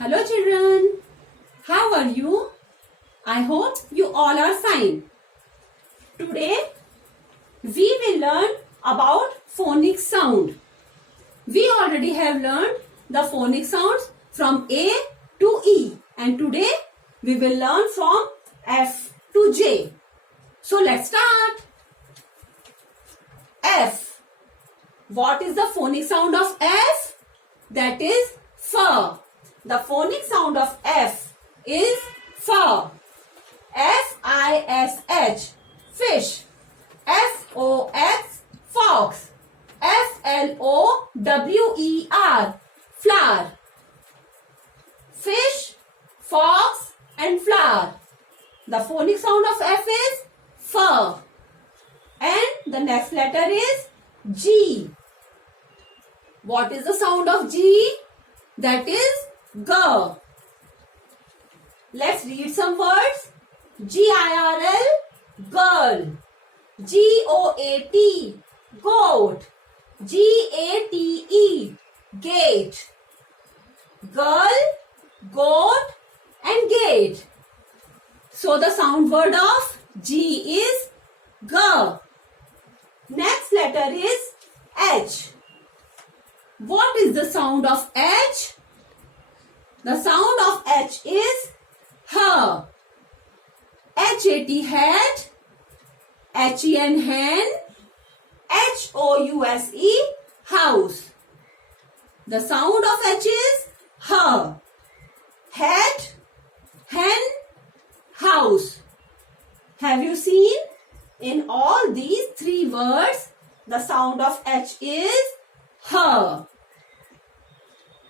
Hello children, how are you? I hope you all are fine. Today we will learn about phonic sound. We already have learned the phonic sounds from A to E and today we will learn from F to J. So let's start. F. What is the phonic sound of F? That is F. The phonic sound of F is F. F-I-S-H, fish. F-O-X, fox. F-L-O-W-E-R, flower. Fish, fox and flower. The phonic sound of F is F. And the next letter is G. What is the sound of G? That is G. Let's read some words. G-I-R-L, girl. G-O-A-T, goat. G-A-T-E, gate. Girl, goat and gate. So the sound word of G is G. Next letter is H. What is the sound of H? The sound of H is H. H-A-T, hat. H-E-N, hen. H-O-U-S-E, house. The sound of H is H. Hat, hen, house. Have you seen? In all these three words, the sound of H is H.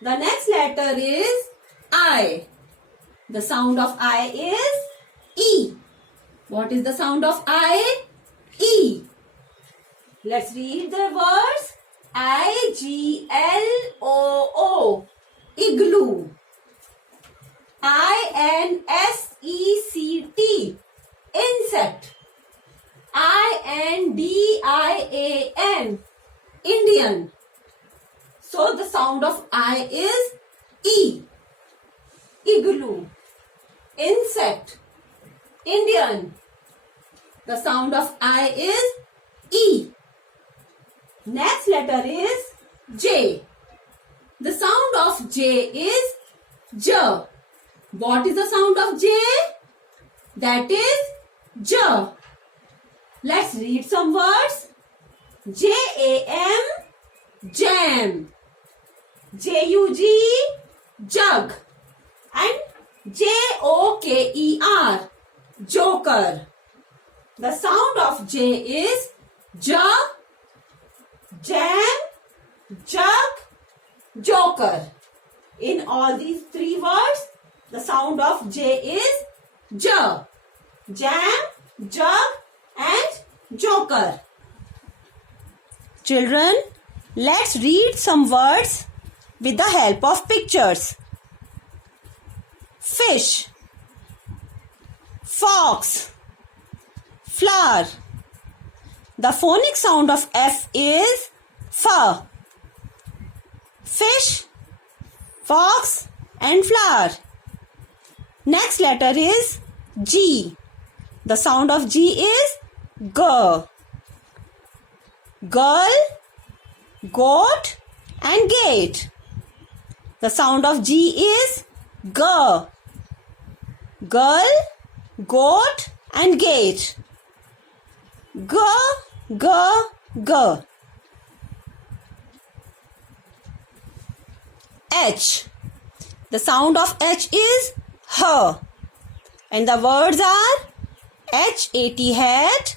The next letter is I. The sound of I is E. What is the sound of I? E. Let's read the words. I-G-L-O-O, igloo. I-N-S-E-C-T, insect. I-N-D-I-A-N, Indian. So the sound of I is E. Igloo, insect, Indian. The sound of I is E. Next letter is J. The sound of J is J. What is the sound of J? That is J. Let's read some words. J-A-M, jam. J-U-G, jug. And J-O-K-E-R, joker. The sound of J is J, jam, jug, joker. In all these three words, the sound of J is J, jam, jug and joker. Children, let's read some words with the help of pictures. Fish, fox, flower. The phonic sound of F is F. Fish, fox and flower. Next letter is G. The sound of G is G. Girl, goat and gate. The sound of G is G. Girl, goat and gate. G, G, G. H. The sound of H is H. And the words are H-A-T, hat.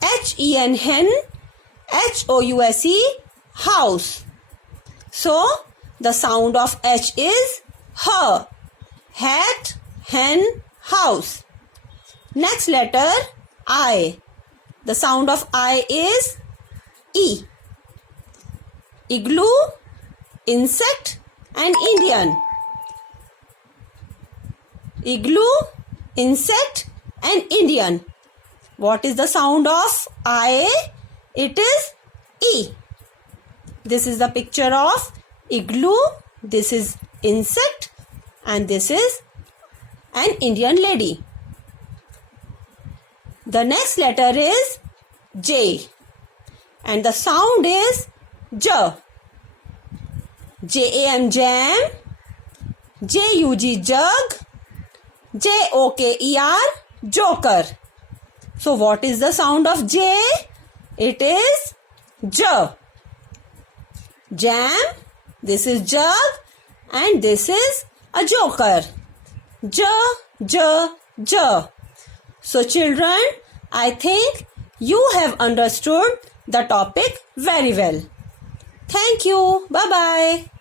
H-E-N, hen. H-O-U-S-E, house. So, the sound of H is H. Hat, hen, house. Next letter I. The sound of I is E. Igloo, insect and Indian. Igloo, insect and Indian. What is the sound of I? It is E. This is the picture of igloo. This is insect and this is an Indian lady. The next letter is J and the sound is J. J-A-M jam, J-U-G jug, J-O-K-E-R joker. So what is the sound of J? It is J. Jam, this is jug and this is a joker. J, J, J. So children, I think you have understood the topic very well. Thank you. Bye-bye.